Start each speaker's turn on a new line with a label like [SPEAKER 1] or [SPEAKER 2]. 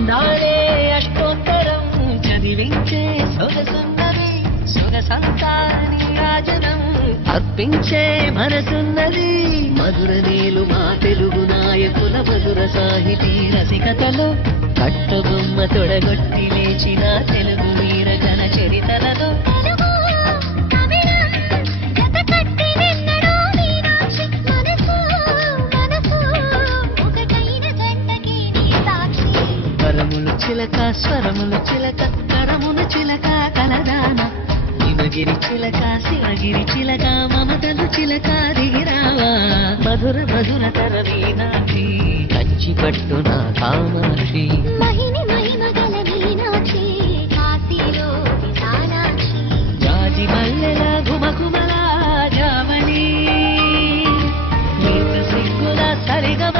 [SPEAKER 1] అందాలే అష్టోత్తరం చదివించే సొగసున్నది సొగసంతా రాజనం అర్పించే మనసున్నది. మధుర నీలు మా తెలుగు నాయకుల మధుర సాహితీ రసికతలో కట్టుబొమ్మ తొడగొట్టి లేచిన చిలక స్వరములు చిలక కరమును చిలక కలదాన. నిమగిరి చిలక శివగిరి చిలక మమతలు చిలక దిగిరావా. మధుర మధుర తరలి నాక్షి కంచి పట్టు నా కామాక్షి.
[SPEAKER 2] మహిని మహిమ గల మీనాక్షి సిగ్గుల సరిగమ